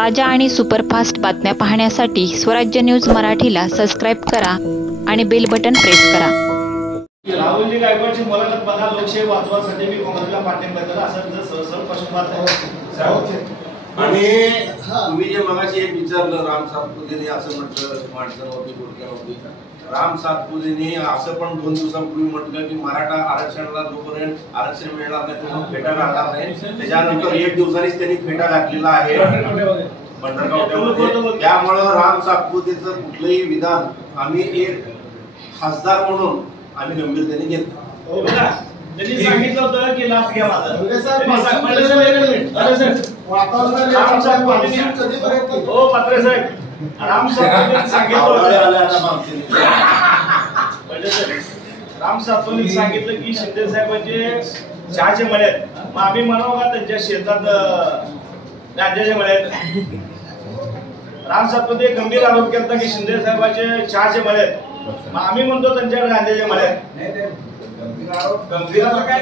ताज्या आणि सुपरफास्ट बातम्या पाहण्यासाठी स्वराज्य न्यूज मराठीला सबस्क्राईब करा आणि बेल बटन प्रेस करा। राहुलजी गायकवाडची मुलाखत बघा, लोकशाही वाचवासाठी मी काँग्रेसला पाठिंबा दिला असं सरळ प्रश्न आहे। आणि तुम्ही जे मगाशी एक विचारलं, राम सातपुतेने असं म्हटलं, माणसावरती गुडघ्यावरती राम सातपुतेने असं पण 2 दिवसांपूर्वी म्हटलं की मराठा आरक्षणाला जोपर्यंत आरक्षण मिळणार नाही तोपर्यंत फेटा घालणार नाही। त्याच्यानंतर 1 दिवसांनीच त्यांनी फेटा घातलेला आहे भंडारगाव। त्यामुळे राम सातपुतेचं कुठलंही विधान आम्ही एक खासदार म्हणून आम्ही गंभीरतेने घेतो। त्यांनी सांगितलं होतं की लाच घ्या माझा राम सातपुतेने सांगितलं की शिंदे साहेबांचे चहाचे मळे आहेत, मग आम्ही म्हणावं का त्यांच्या शेतात गांजाचे मळे आहेत? राम सातपुते गंभीर आरोप केला की शिंदे साहेबांचे चहाचे मळे आहेत, मग आम्ही म्हणतो त्यांच्याकडे गांजाचे मळे आहेत। गंभीर आरोप, गंभीर काय